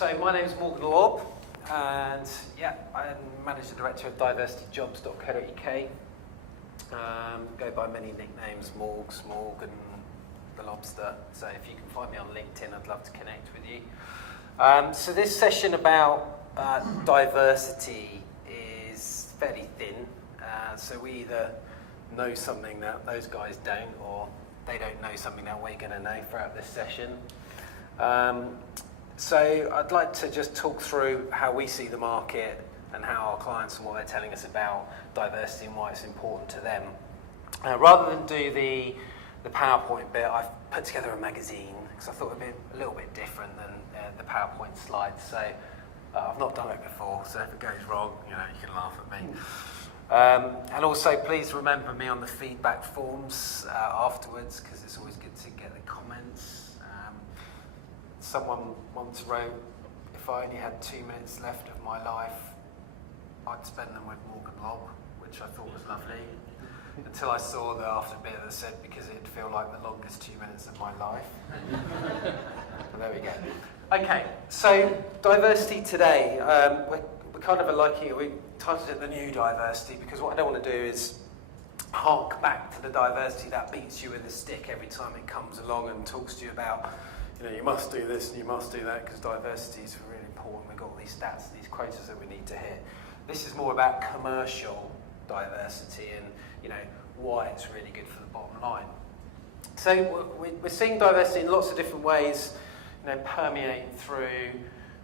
So my name is Morgan Lobb, and I'm Managing Director of diversityjobs.co.uk. Go by many nicknames, Morgs, Morgan, the Lobster. So if you can find me on LinkedIn, I'd love to connect with you. So this session about diversity is fairly thin. So we either know something that those guys don't, or they don't know something that we're going to know throughout this session. So I'd like to just talk through how we see the market and how our clients and what they're telling us about diversity and why it's important to them. Rather than do the PowerPoint bit, I've put together a magazine because I thought it would be a little bit different than the PowerPoint slides. So I've not done it before, so if it goes wrong, you can laugh at me. And also, please remember me on the feedback forms afterwards, because it's always good to get the comments. Someone once wrote, if I only had 2 minutes left of my life, I'd spend them with Morgan Lobb, which I thought was lovely, until I saw the after bit that said, because it'd feel like the longest 2 minutes of my life. But there we go. Okay, so diversity today, we're kind of liking it. We titled it the new diversity, because what I don't want to do is hark back to the diversity that beats you with a stick every time it comes along and talks to you about, you must do this and you must do that because diversity is really important. We've got all these stats, these quotas that we need to hit. This is more about commercial diversity and why it's really good for the bottom line. So we're seeing diversity in lots of different ways, permeating through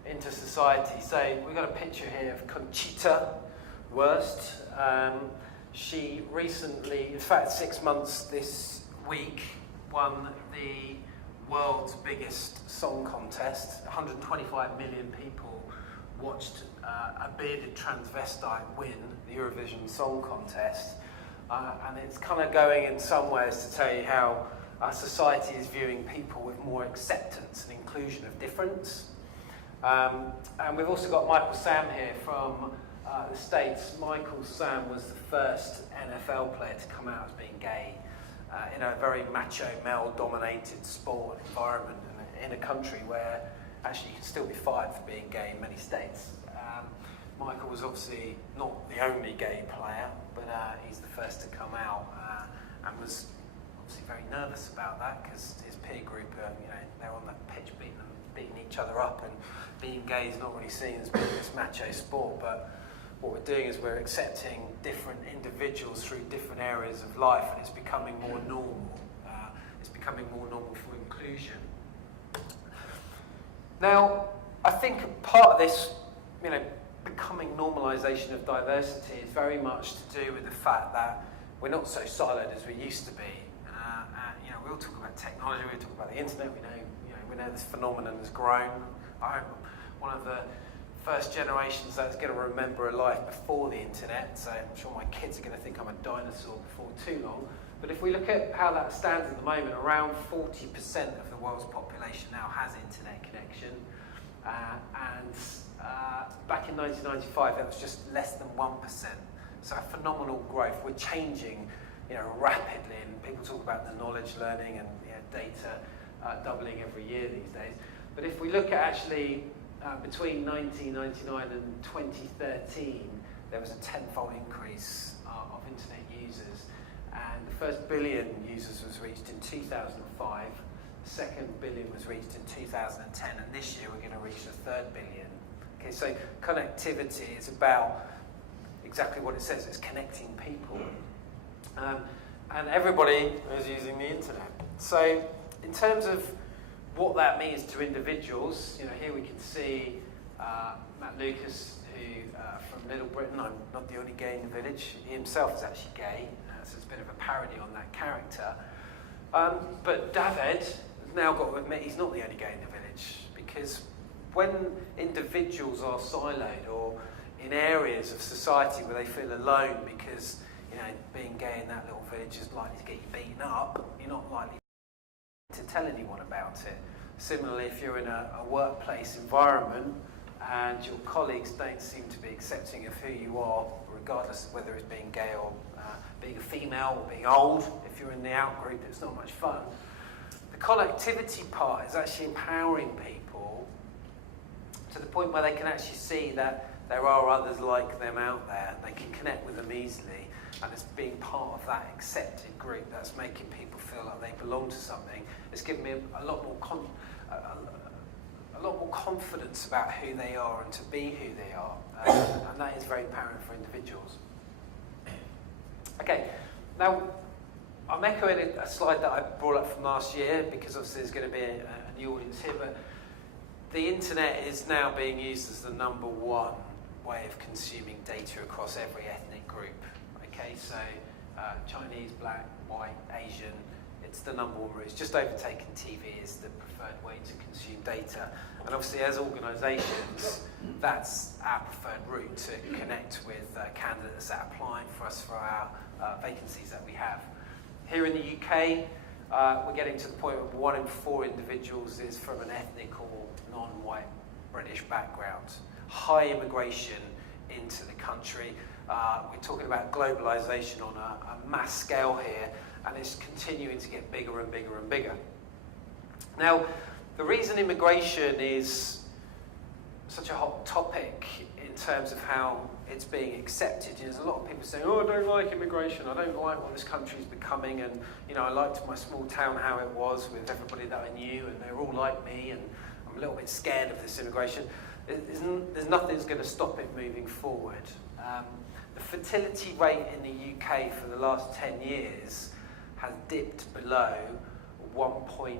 into society. So we've got a picture here of Conchita Wurst. She recently, in fact 6 months this week, won the world's biggest song contest. 125 million people watched a bearded transvestite win the Eurovision Song Contest. And it's kind of going in some ways to tell you how our society is viewing people with more acceptance and inclusion of difference. And we've also got Michael Sam here from the States. Michael Sam was the first NFL player to come out as being gay in a very macho, male-dominated sport environment in a country where actually you can still be fired for being gay in many states. Michael was obviously not the only gay player, but he's the first to come out and was obviously very nervous about that because his peer group, they're on the pitch beating each other up, and being gay is not really seen as being this macho sport, but what we're doing is we're accepting different individuals through different areas of life, and it's becoming more normal. It's becoming more normal for inclusion. Now, I think part of this, becoming normalisation of diversity is very much to do with the fact that we're not so siloed as we used to be. We all talk about technology, we talk about the internet. We know this phenomenon has grown. I'm one of the first generations that's going to remember a life before the internet, so I'm sure my kids are going to think I'm a dinosaur before too long. But if we look at how that stands at the moment, around 40% of the world's population now has internet connection, and back in 1995 that was just less than 1%. So a phenomenal growth. We're changing rapidly, and people talk about the knowledge learning and data doubling every year these days. But if we look at actually between 1999 and 2013, there was a tenfold increase of internet users, and the first billion users was reached in 2005, the second billion was reached in 2010, and this year we're going to reach the third billion. Okay, so connectivity is about exactly what it says, it's connecting people. And everybody is using the internet. So in terms of what that means to individuals, here we can see Matt Lucas, who from Little Britain. I'm not the only gay in the village. He himself is actually gay, so it's a bit of a parody on that character. But David has now got to admit he's not the only gay in the village, because when individuals are siloed or in areas of society where they feel alone because being gay in that little village is likely to get you beaten up, you're not likely to tell anyone about it. Similarly, if you're in a workplace environment and your colleagues don't seem to be accepting of who you are, regardless of whether it's being gay or being a female or being old, if you're in the out group, it's not much fun. The connectivity part is actually empowering people to the point where they can actually see that there are others like them out there, and they can connect with them easily, and it's being part of that accepted group that's making people feel like they belong to something. It's given me a lot more confidence about who they are and to be who they are, and that is very apparent for individuals. Okay, now I'm echoing a slide that I brought up from last year, because obviously there's going to be a new audience here, but the internet is now being used as the number one way of consuming data across every ethnic group. Okay, so Chinese, black, white, Asian, it's the number one route. It's just overtaken TV as the preferred way to consume data. And obviously as organisations, that's our preferred route to connect with candidates that are applying for us for our vacancies that we have. Here in the UK, we're getting to the point where 1 in 4 individuals is from an ethnic or non-white British background. High immigration into the country. We're talking about globalisation on a mass scale here, and it's continuing to get bigger and bigger and bigger. Now, the reason immigration is such a hot topic in terms of how it's being accepted, there's a lot of people saying, oh, I don't like immigration, I don't like what this country's becoming, and I liked my small town how it was with everybody that I knew, and they're all like me, and I'm a little bit scared of this immigration. There's nothing that's going to stop it moving forward. The fertility rate in the UK for the last 10 years has dipped below 1.8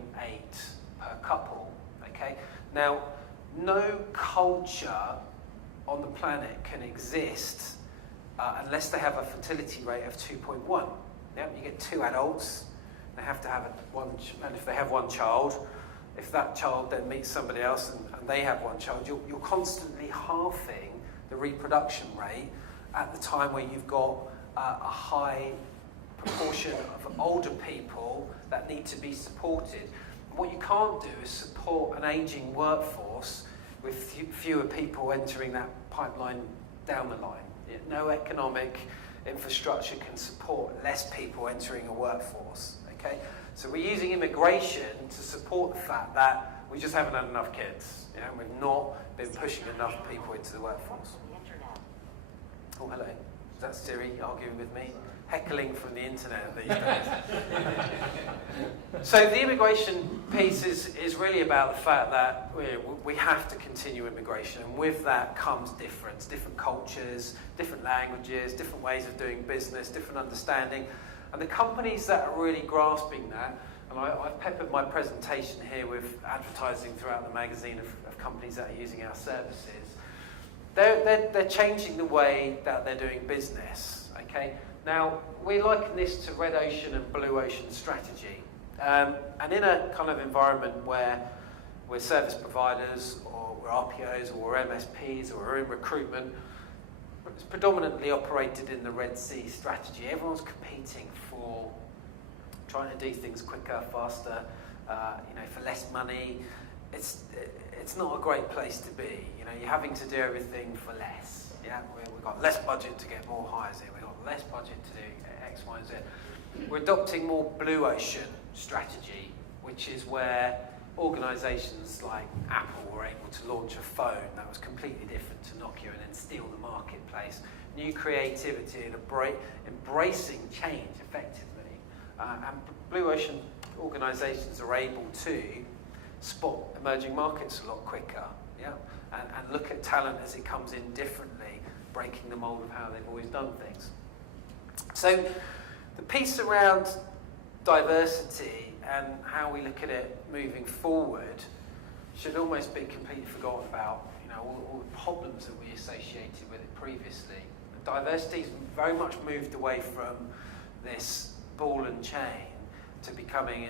per couple. Okay? Now, no culture on the planet can exist unless they have a fertility rate of 2.1. Yep, you get 2 adults, they have to have and if they have 1 child, if that child then meets somebody else and they have 1 child, you're constantly halving the reproduction rate at the time where you've got a high proportion of older people that need to be supported. What you can't do is support an ageing workforce with fewer people entering that pipeline down the line. No economic infrastructure can support less people entering a workforce. Okay? So we're using immigration to support the fact that we just haven't had enough kids. We've not been pushing enough people into the workforce. Oh, hello. Is that Siri arguing with me? Heckling from the internet these days. So the immigration piece is really about the fact that we have to continue immigration, and with that comes different cultures, different languages, different ways of doing business, different understanding. And the companies that are really grasping that, and I've peppered my presentation here with advertising throughout the magazine of companies that are using our services, they're changing the way that they're doing business. Okay? Now, we liken this to red ocean and blue ocean strategy. And in a kind of environment where we're service providers, or we're RPOs, or we're MSPs, or we're in recruitment, it's predominantly operated in the Red Sea strategy. Everyone's competing for trying to do things quicker, faster, for less money. It's not a great place to be. You're having to do everything for less. Yeah, we've got less budget to get more hires in. We've got less budget to do X, Y, and Z. We're adopting more blue ocean strategy, which is where organisations like Apple were able to launch a phone that was completely different to Nokia and then steal the marketplace. New creativity and embracing change effectively. And blue ocean organisations are able to spot emerging markets a lot quicker, yeah, and look at talent as it comes in differently, breaking the mould of how they've always done things. So the piece around diversity and how we look at it moving forward should almost be completely forgotten about, all the problems that we associated with it previously. The diversity's very much moved away from this ball and chain to becoming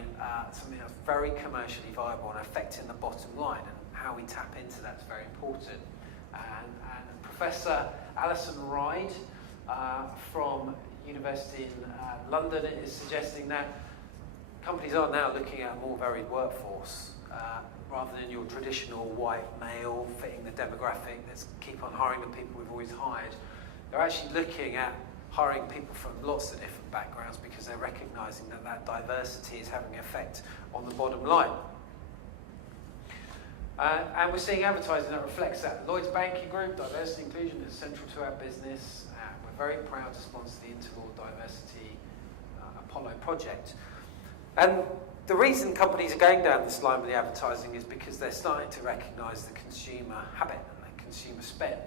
something that's very commercially viable and affecting the bottom line, and how we tap into that's very important. And Professor Alison Ride from University in London is suggesting that companies are now looking at a more varied workforce rather than your traditional white male fitting the demographic. Let's keep on hiring the people we've always hired. They're actually looking at hiring people from lots of different backgrounds because they're recognising that diversity is having an effect on the bottom line. And we're seeing advertising that reflects that. Lloyds Banking Group, diversity and inclusion is central to our business. We're very proud to sponsor the Interlaw Diversity Apollo project. And the reason companies are going down this line with the advertising is because they're starting to recognise the consumer habit and the consumer spend.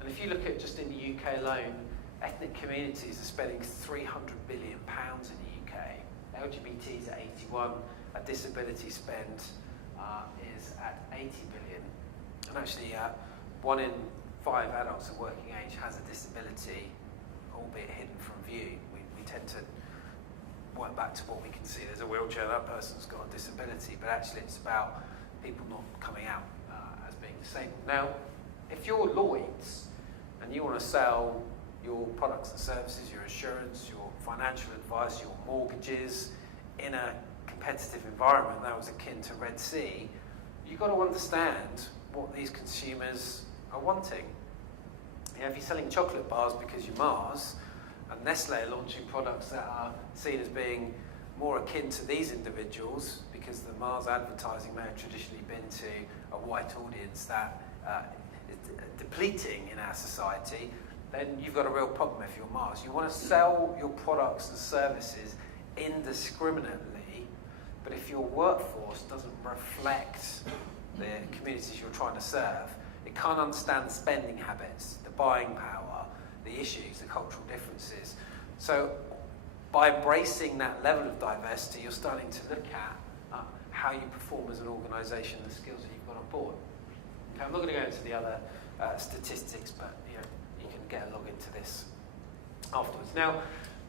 And if you look at just in the UK alone, ethnic communities are spending £300 billion in the UK. LGBTs at 81, disability spend is at 80 billion. And actually, 1 in 5 adults of working age has a disability, albeit hidden from view. We tend to work back to what we can see. There's a wheelchair, that person's got a disability, but actually it's about people not coming out as being disabled. Now, if you're Lloyds and you want to sell your products and services, your insurance, your financial advice, your mortgages in a competitive environment that was akin to Red Sea, you've got to understand what these consumers are wanting. You know, if you're selling chocolate bars because you're Mars, and Nestle are launching products that are seen as being more akin to these individuals, because the Mars advertising may have traditionally been to a white audience that is depleting in our society, then you've got a real problem if you're Mars. You want to sell your products and services indiscriminately, but if your workforce doesn't reflect the communities you're trying to serve, it can't understand the spending habits, the buying power, the issues, the cultural differences. So by embracing that level of diversity, you're starting to look at how you perform as an organisation, the skills that you've got on board. Okay, I'm not going to go into the other statistics, but you can get a log into this afterwards. Now,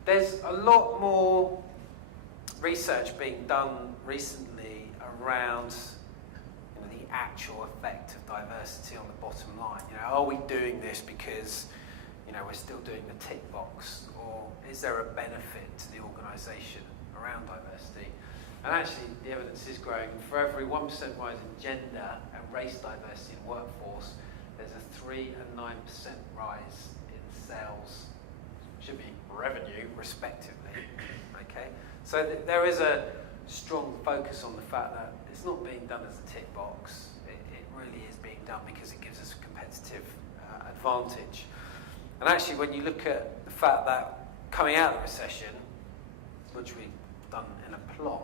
there's a lot more research being done recently around the actual effect of diversity on the bottom line. Are we doing this because we're still doing the tick box, or is there a benefit to the organisation around diversity? And actually, the evidence is growing. For every 1% rise in gender and race diversity in the workforce, there's a 3 and 9% rise in sales, should be revenue, respectively. Okay, so there is a strong focus on the fact that it's not being done as a tick box. It really is being done because it gives us a competitive advantage. And actually, when you look at the fact that coming out of the recession, which we've done in a plonk,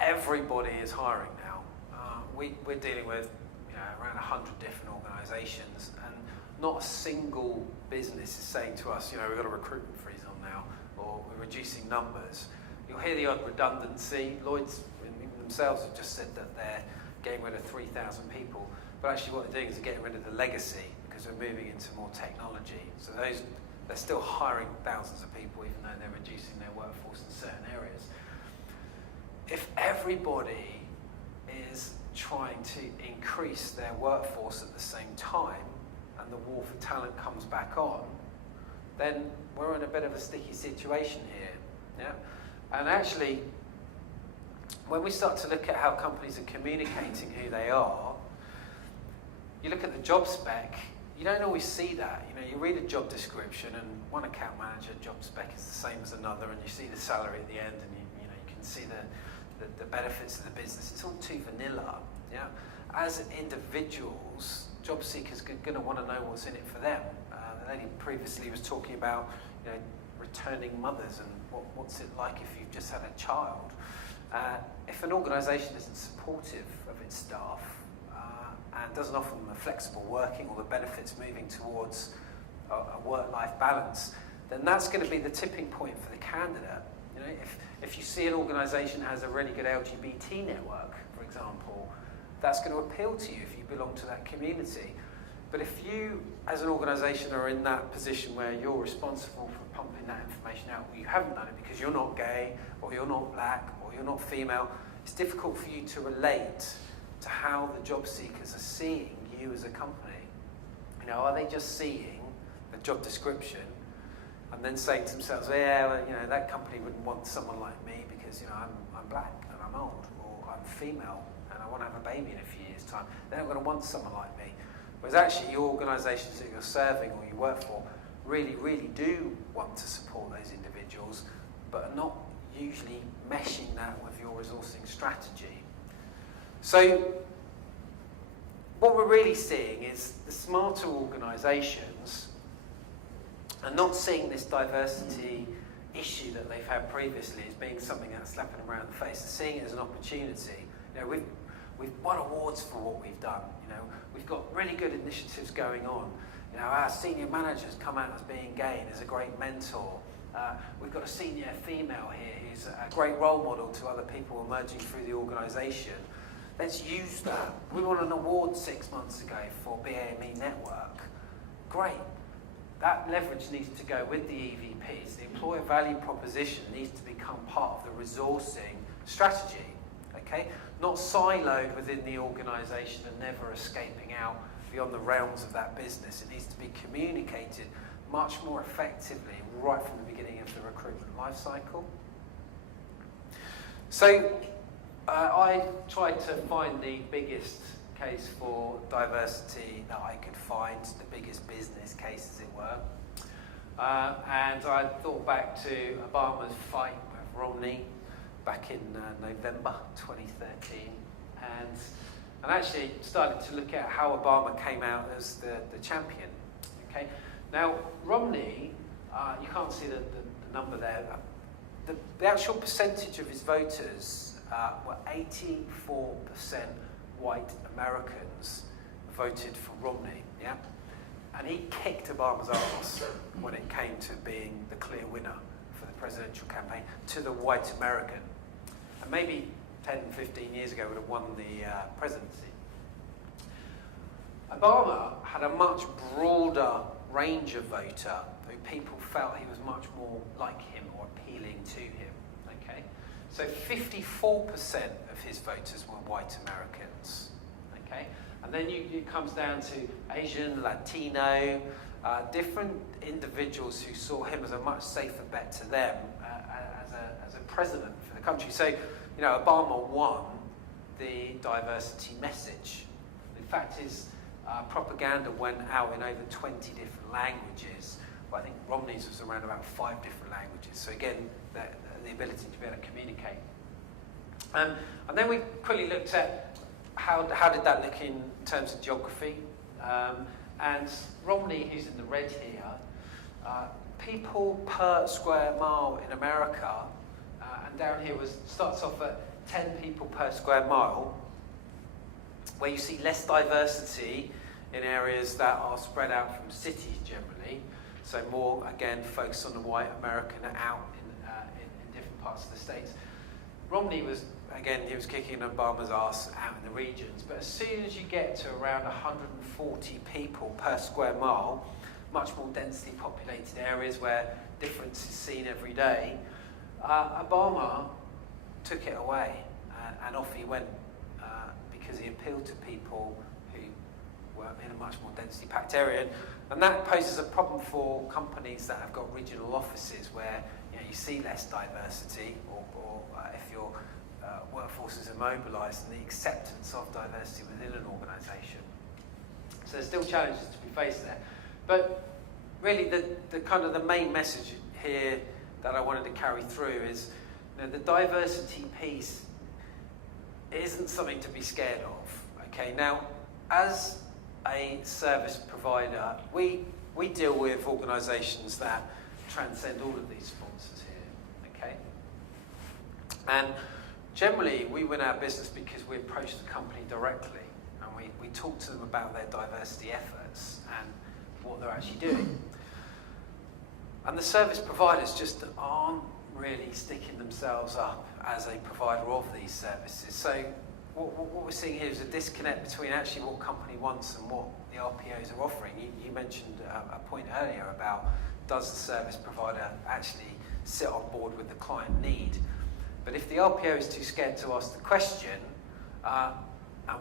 everybody is hiring now. We're dealing with around 100 different organisations, and not a single business is saying to us, we've got a recruitment freeze on now, or we're reducing numbers. You'll hear the odd redundancy. Lloyds themselves have just said that they're getting rid of 3,000 people, but actually what they're doing is they're getting rid of the legacy, because we're moving into more technology. So they're still hiring thousands of people, even though they're reducing their workforce in certain areas. If everybody is trying to increase their workforce at the same time, and the war for talent comes back on, then we're in a bit of a sticky situation here. Yeah? And actually, when we start to look at how companies are communicating who they are, you look at the job spec, you don't always see that. You read a job description, and one account manager job spec is the same as another, and you see the salary at the end, and you can see the benefits of the business. It's all too vanilla. Yeah. As individuals, job seekers are going to want to know what's in it for them. The lady previously was talking about returning mothers and what's it like if you've just had a child. If an organisation isn't supportive of its staff, and doesn't offer them a flexible working or the benefits moving towards a work-life balance, then that's going to be the tipping point for the candidate. If you see an organisation has a really good LGBT network, for example, that's going to appeal to you if you belong to that community. But if you, as an organisation, are in that position where you're responsible for pumping that information out, or you haven't done it because you're not gay, or you're not black, or you're not female, it's difficult for you to relate to how the job seekers are seeing you as a company. Are they just seeing the job description and then saying to themselves, that company wouldn't want someone like me because I'm black and I'm old, or I'm female and I want to have a baby in a few years' time. They're not going to want someone like me. Whereas actually your organisations that you're serving or you work for really, really do want to support those individuals, but are not usually meshing that with your resourcing strategy. So what we're really seeing is the smarter organisations are not seeing this diversity issue that they've had previously as being something that's slapping them around the face. They're seeing it as an opportunity. You know, we've won awards for what we've done. You know, we've got really good initiatives going on. You know, our senior managers come out as being gay and as a great mentor. We've got a senior female here who's a great role model to other people emerging through the organisation. Let's use that. We won an award 6 months ago for BAME Network. Great. That leverage needs to go with the EVPs. The employer value proposition needs to become part of the resourcing strategy, okay? Not siloed within the organisation and never escaping out beyond the realms of that business. It needs to be communicated much more effectively right from the beginning of the recruitment life cycle. So I tried to find the biggest case for diversity that I could find, the biggest business case, as it were. And I thought back to Obama's fight with Romney back in November 2013, and actually started to look at how Obama came out as the champion. Okay, now Romney, you can't see the number there. The actual percentage of his voters were 84% white Americans voted for Romney, yeah? And he kicked Obama's ass when it came to being the clear winner for the presidential campaign to the white American. And maybe 10, 15 years ago would have won the presidency. Obama had a much broader range of voter who people felt he was much more like him or appealing to him, okay? So 54% of his voters were white Americans, okay? And then it comes down to Asian, Latino, different individuals who saw him as a much safer bet to them as a president for the country. So, you know, Obama won the diversity message. In fact, his propaganda went out in over 20 different languages. Well, I think Romney's was around about 5 different languages. So again, the ability to be able to communicate. And then we quickly looked at how did that look in terms of geography. And Romney, who's in the red here, people per square mile in America, and down here starts off at 10 people per square mile, where you see less diversity in areas that are spread out from cities generally. So more, again, focused on the white American out in different parts of the States. Romney was, again, he was kicking Obama's ass out in the regions. But as soon as you get to around 140 people per square mile, much more densely populated areas where difference is seen every day, Obama took it away and off he went because he appealed to people who were in a much more densely packed area. And that poses a problem for companies that have got regional offices where you see less diversity or if your workforce is immobilised and the acceptance of diversity within an organisation. So there's still challenges to be faced there. But really the kind of the main message here that I wanted to carry through is the diversity piece isn't something to be scared of. Okay, now as a service provider, we deal with organisations that transcend all of these sponsors here, okay? And generally, we win our business because we approach the company directly and we talk to them about their diversity efforts and what they're actually doing. And the service providers just aren't really sticking themselves up as a provider of these services. So what we're seeing here is a disconnect between actually what company wants and what the RPOs are offering. You mentioned a point earlier about does the service provider actually sit on board with the client need? But if the RPO is too scared to ask the question and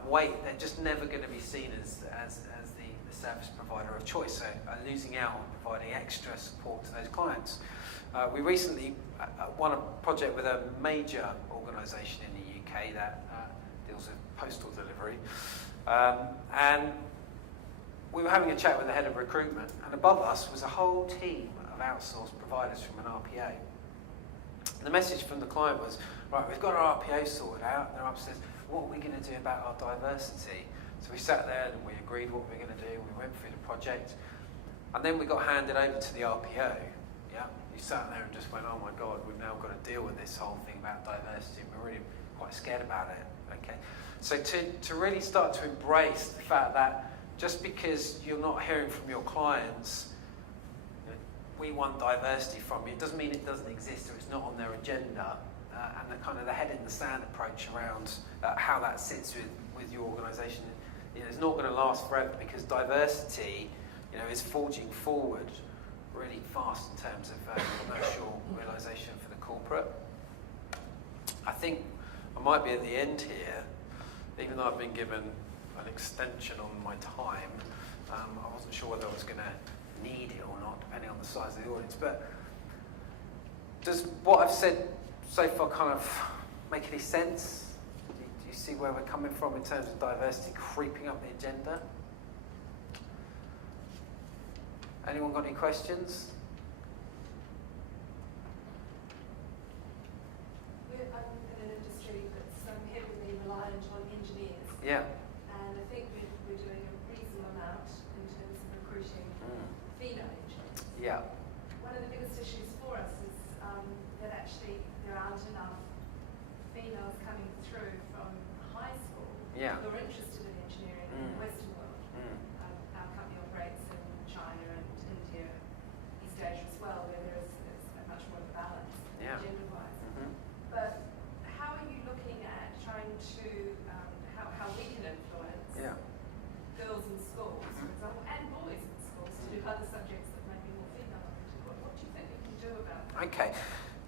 wait, they're just never going to be seen as the service provider of choice, so losing out on providing extra support to those clients. We recently won a project with a major organisation in the UK that deals with postal delivery, and we were having a chat with the head of recruitment, and above us was a whole team of outsourced providers from an RPO. And the message from the client was, right, we've got our RPO sorted out, they're upstairs, what are we going to do about our diversity? So we sat there and we agreed what we were going to do. We went through the project, and then we got handed over to the RPO. Yeah, you sat there and just went, oh my God, we've now got to deal with this whole thing about diversity. We're really quite scared about it. Okay, so to really start to embrace the fact that just because you're not hearing from your clients, we want diversity from you, it doesn't mean it doesn't exist or it's not on their agenda. And the kind of the head in the sand approach around how that sits with your organisation, it's not going to last forever, because diversity, is forging forward really fast in terms of commercial realisation for the corporate. I think I might be at the end here, even though I've been given an extension on my time. I wasn't sure whether I was going to need it or not, depending on the size of the audience. But does what I've said so far kind of make any sense? Do you see where we're coming from in terms of diversity creeping up the agenda? Anyone got any questions? I'm in an industry that's heavily reliant on engineers. Yeah. And I think we're doing a reasonable amount in terms of recruiting female engineers. Yeah. One of the biggest issues for us is that actually there aren't enough females coming through from high school who are interested in engineering in the Western world. Our company operates in China and India, East Asia as well, where there is much more of a balance gender-wise. But how are you looking at trying to, how we can influence girls in schools, for example, and boys in schools to do other subjects that might be more female-oriented? What do you think we can do about that? Okay.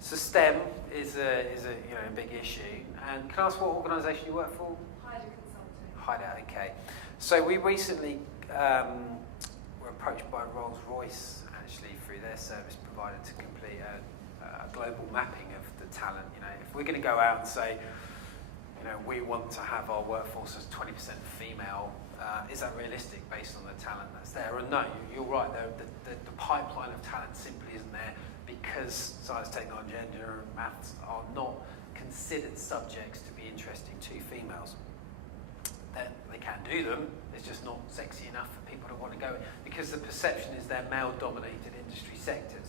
So STEM is a big issue. And can I ask what organisation you work for? Hyder Consulting. Hyder, okay. So we recently were approached by Rolls-Royce, actually, through their service provider to complete a global mapping of the talent. If we're going to go out and say, we want to have our workforce as 20% female, is that realistic based on the talent that's there? And no, you're right, the pipeline of talent simply isn't there, because science, technology, engineering, and maths are not considered subjects to be interesting to females. They can do them, it's just not sexy enough for people to want to go in, because the perception is they're male-dominated industry sectors.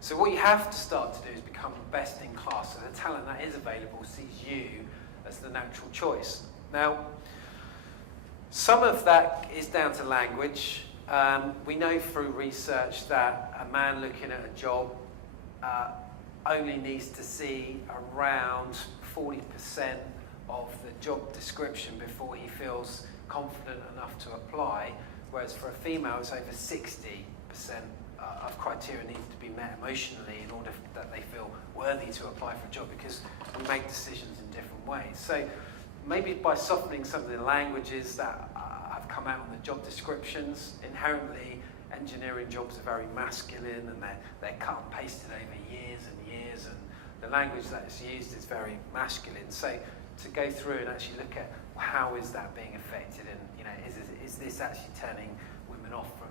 So what you have to start to do is become best in class, so the talent that is available sees you as the natural choice. Now, some of that is down to language. We know through research that a man looking at a job only needs to see around 40% of the job description before he feels confident enough to apply, whereas for a female it's over 60% of criteria needs to be met emotionally in order that they feel worthy to apply for a job, because we make decisions in different ways. So maybe by softening some of the languages that have come out on the job descriptions, inherently engineering jobs are very masculine and they're cut and pasted over years and years, and the language that is used is very masculine. So to go through and actually look at how is that being affected, and is this actually turning women off from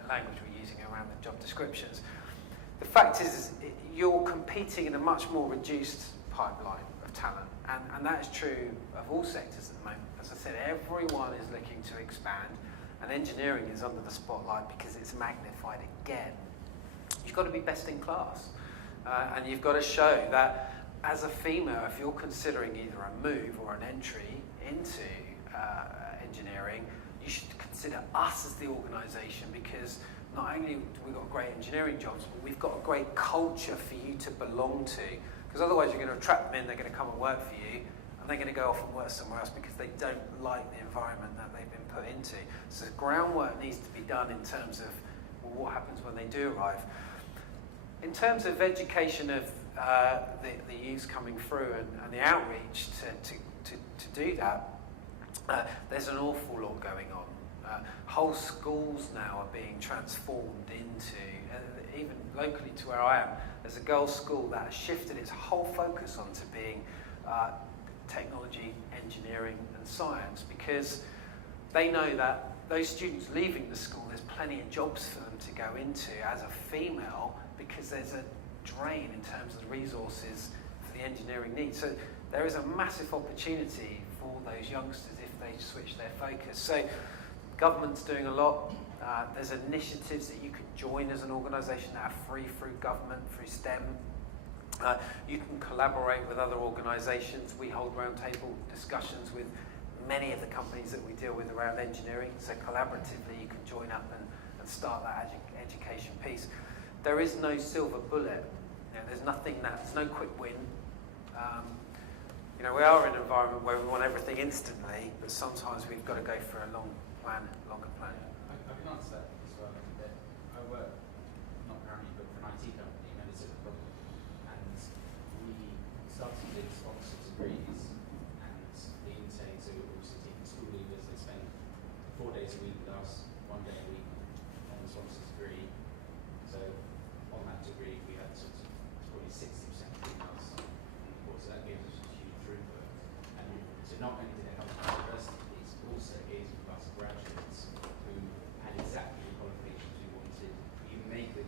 the language we're using around the job descriptions. The fact is you're competing in a much more reduced pipeline of talent, and that is true of all sectors at the moment. As I said, everyone is looking to expand, and engineering is under the spotlight because it's magnified again. You've got to be best in class, and you've got to show that as a female, if you're considering either a move or an entry into engineering, you should consider us as the organisation, because not only do we got great engineering jobs, but we've got a great culture for you to belong to, because otherwise you're going to attract them in, they're going to come and work for you, and they're going to go off and work somewhere else because they don't like the environment that they've been put into. So the groundwork needs to be done in terms of what happens when they do arrive. In terms of education of the youth coming through and the outreach to do that, there's an awful lot going on. Whole schools now are being transformed into, even locally to where I am, there's a girls' school that has shifted its whole focus onto being technology, engineering and science, because they know that those students leaving the school, there's plenty of jobs for them to go into as a female, because there's a drain in terms of the resources for the engineering needs. So there is a massive opportunity for those youngsters if they switch their focus. So government's doing a lot. There's initiatives that you could join as an organisation that are free through government, through STEM. You can collaborate with other organisations. We hold roundtable discussions with many of the companies that we deal with around engineering. So collaboratively you can join up and start that education piece. There is no silver bullet. There's no quick win. We are in an environment where we want everything instantly, but sometimes we've got to go for a longer plan. I can answer that as well. I work, not currently, but for an IT company, medicine problem, and we started with sponsored degrees, and the intake, so we're also taking school leavers, they spend 4 days a week with us, 1 day a week on the sponsored degree. So on that degree, we had sort of probably 60% females on the course, so that gives us a huge throughput. And so not only did it help the university piece, but also it gave us graduates who had exactly the qualifications we wanted. We even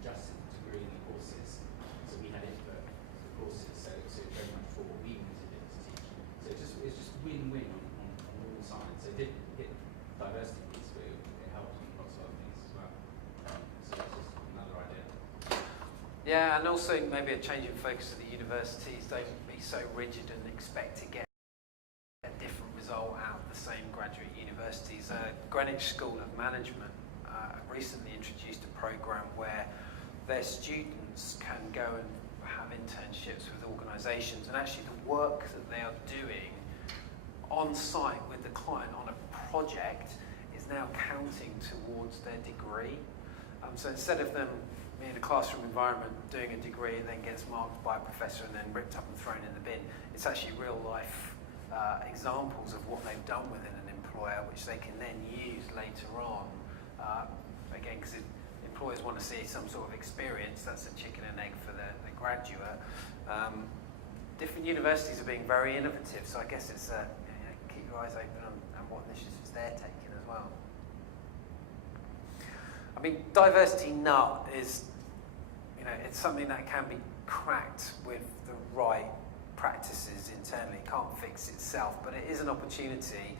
adjusted the degree in the courses, so we had input for the courses, so very much for what we wanted it to teach. So it's just win-win on all sides. So it didn't hit diversity piece, but it helped on lots of other things as well. So it's just another idea. Yeah, and also maybe a change in focus of the universities. Don't be so rigid and expect to get a different result out of the same graduate universities. Greenwich School of Management recently introduced a program where their students can go and have internships with organisations, and actually the work that they are doing on site with the client on a project is now counting towards their degree. So instead of them in a classroom environment doing a degree and then gets marked by a professor and then ripped up and thrown in the bin, it's actually real life examples of what they've done within an employer, which they can then use later on. Again, because employers want to see some sort of experience, that's a chicken and egg for the graduate. Different universities are being very innovative, so I guess it's keep your eyes open on what initiatives they're taking as well. I mean, diversity nut is, it's something that can be cracked with the right practices internally. It can't fix itself, but it is an opportunity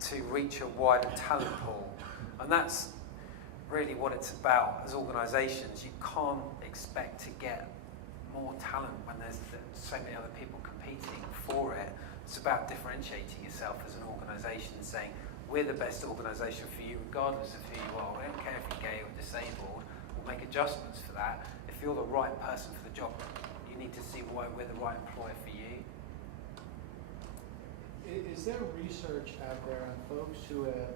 to reach a wider talent pool. And that's really what it's about as organisations. You can't expect to get more talent when there's so many other people competing for it. It's about differentiating yourself as an organisation and saying, we're the best organisation for you regardless of who you are. We don't care if you're gay or disabled. We'll make adjustments for that. If you're the right person for the job, you need to see why we're the right employer for you. Is there research out there on folks who have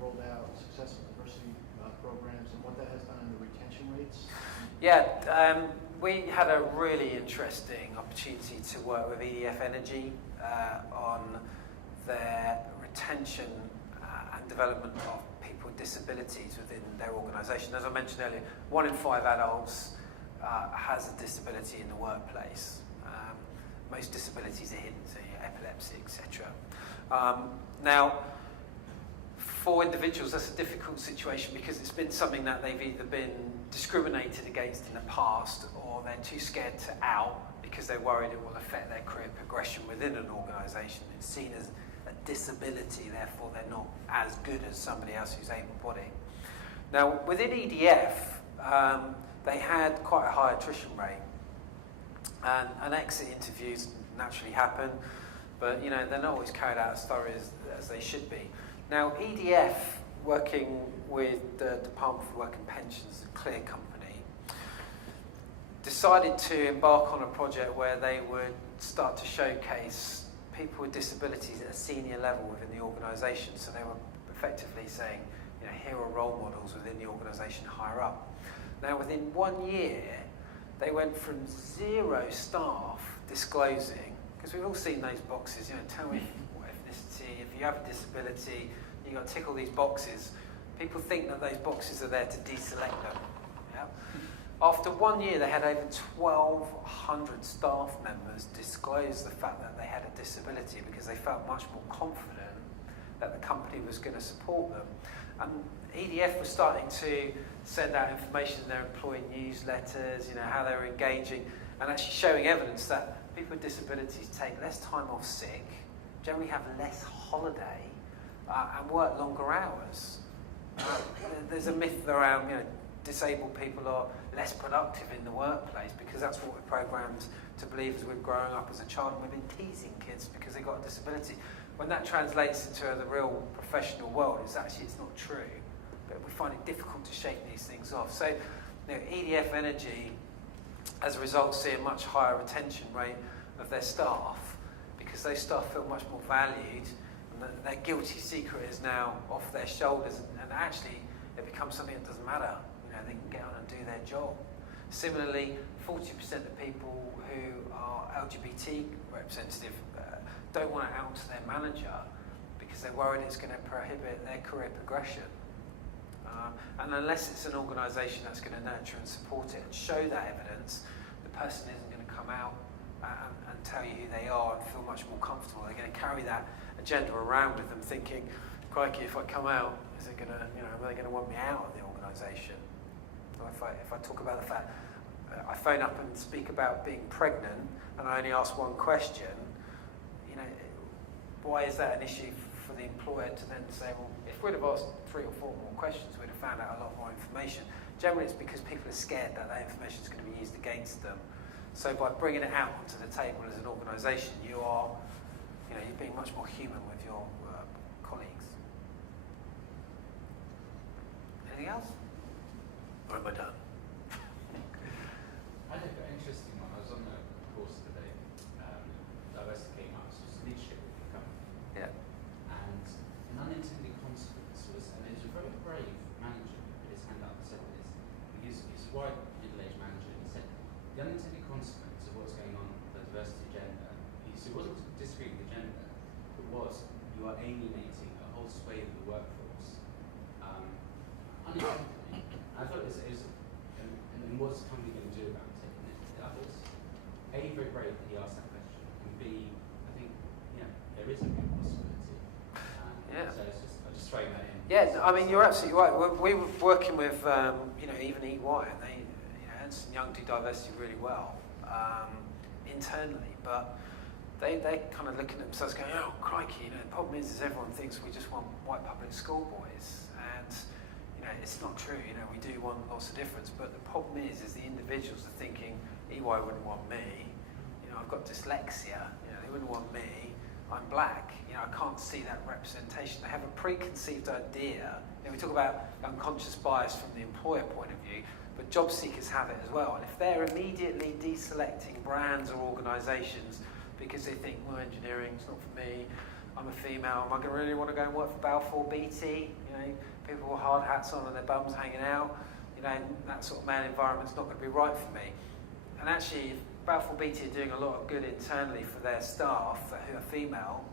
rolled out successful diversity programs and what that has done on the retention rates? Yeah, we had a really interesting opportunity to work with EDF Energy on their retention and development of people with disabilities within their organisation. As I mentioned earlier, 1 in 5 adults has a disability in the workplace. Most disabilities are hidden, so epilepsy, etc. Now, for individuals, that's a difficult situation because it's been something that they've either been discriminated against in the past, or they're too scared to out because they're worried it will affect their career progression within an organisation. It's seen as a disability, therefore they're not as good as somebody else who's able-bodied. Now, within EDF, they had quite a high attrition rate, and exit interviews naturally happen, but they're not always carried out as thoroughly as they should be. Now, EDF, working with the Department for Work and Pensions, the Clear Company, decided to embark on a project where they would start to showcase people with disabilities at a senior level within the organisation. So they were effectively saying, here are role models within the organisation higher up. Now, within 1 year, they went from 0 staff disclosing, because we've all seen those boxes, tell me what ethnicity, if you have a disability, you've got to tick all these boxes. People think that those boxes are there to deselect them. Yeah? After 1 year, they had over 1,200 staff members disclose the fact that they had a disability because they felt much more confident that the company was going to support them. And EDF was starting to send out information in their employee newsletters, how they were engaging, and actually showing evidence that people with disabilities take less time off sick, generally have less holiday, and work longer hours. There's a myth around, disabled people are less productive in the workplace because that's what we're programmed to believe as we're growing up as a child, and we've been teasing kids because they've got a disability. When that translates into the real professional world, it's not true. But we find it difficult to shake these things off. So, EDF Energy, as a result, see a much higher retention rate of their staff because those staff feel much more valued, and their guilty secret is now off their shoulders, and actually it becomes something that doesn't matter. They can get on and do their job. Similarly, 40% of people who are LGBT representative don't want to out to their manager because they're worried it's going to prohibit their career progression. And unless it's an organisation that's going to nurture and support it and show that evidence, the person isn't going to come out and tell you who they are and feel much more comfortable. They're going to carry that agenda around with them, thinking, crikey, if I come out, are they going to want me out of the organisation? Or if I talk about the fact I phone up and speak about being pregnant and I only ask one question, why is that an issue for the employer to then say, well, if we'd have asked 3 or 4 more questions, we'd have found out a lot more information. Generally, it's because people are scared that information is going to be used against them. So by bringing it out onto the table as an organisation, you're being much more human with your colleagues. Anything else? Or am I done? I think an interesting one. I was on the course today. Diversity came up. So it's leadership in the company. Yeah. And an unintended consequence was, and it was a very brave manager who put his hand up and said this. He's a white middle-aged manager, and he said the unintended consequence of what's going on with the diversity agenda. He wasn't disagreeing with the agenda, but was you are alienating a whole swathe of the workforce. Unintendedly. I thought it was and what's the company going to do about it? And I thought it was A, very brave that he asked that question, and B, I think, there is a real possibility. So I'm just throwing that in. Yeah, I mean, you're absolutely right. We were working with, even EY, and they, Ernst & Young do diversity really well internally, but they kind of look at themselves going, oh, crikey, the problem is everyone thinks we just want white public school boys, and it's not true. We do want lots of difference, but the problem is the individuals are thinking, EY wouldn't want me. I've got dyslexia. They wouldn't want me. I'm black. I can't see that representation. They have a preconceived idea. We talk about unconscious bias from the employer point of view, but job seekers have it as well. And if they're immediately deselecting brands or organisations because they think, well, engineering's not for me. I'm a female. Am I going to really want to go and work for Balfour Beatty? People with hard hats on and their bums hanging out, that sort of male environment's not going to be right for me. And actually, if Balfour Beatty are doing a lot of good internally for their staff who are female,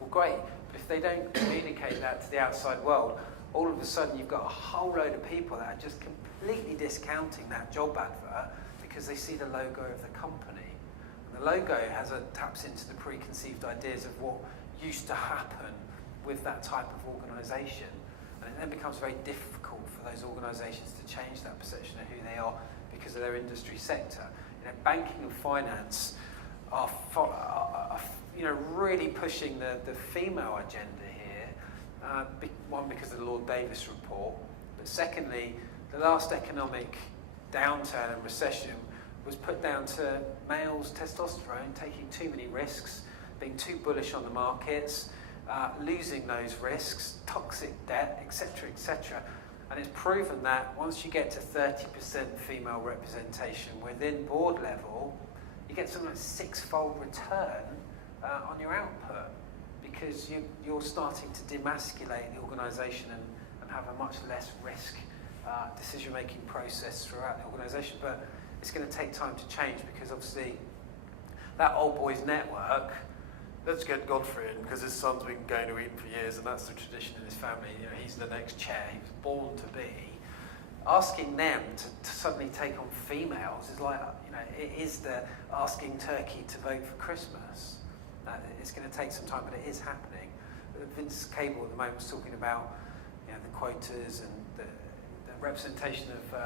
well, great. But if they don't communicate that to the outside world, all of a sudden you've got a whole load of people that are just completely discounting that job advert because they see the logo of the company. And the logo taps into the preconceived ideas of what used to happen with that type of organisation. And it then becomes very difficult for those organisations to change that perception of who they are because of their industry sector. Banking and finance are really pushing the female agenda here. One, because of the Lord Davis report, but secondly, the last economic downturn and recession was put down to males' testosterone taking too many risks, being too bullish on the markets, losing those risks, toxic debt, etc., etc. And it's proven that once you get to 30% female representation within board level, you get something like 6-fold return on your output because you're starting to demasculate the organisation and have a much less risk decision-making process throughout the organisation. But it's going to take time to change because obviously that old boys network, let's get Godfrey in because his son's been going to Eton for years and that's the tradition in his family. He's the next chair, he was born to be. Asking them to suddenly take on females is like, it is the asking Turkey to vote for Christmas. It's going to take some time, but it is happening. Vince Cable at the moment was talking about the quotas and the representation of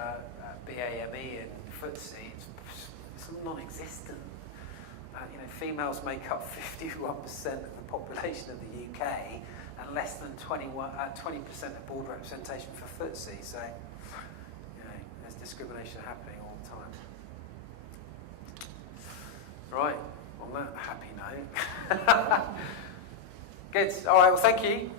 BAME and FTSE. It's non-existent. females make up 51% of the population of the UK and less than 20% of board representation for FTSE. So, there's discrimination happening all the time. Right, on that happy note. Good. All right, well, thank you.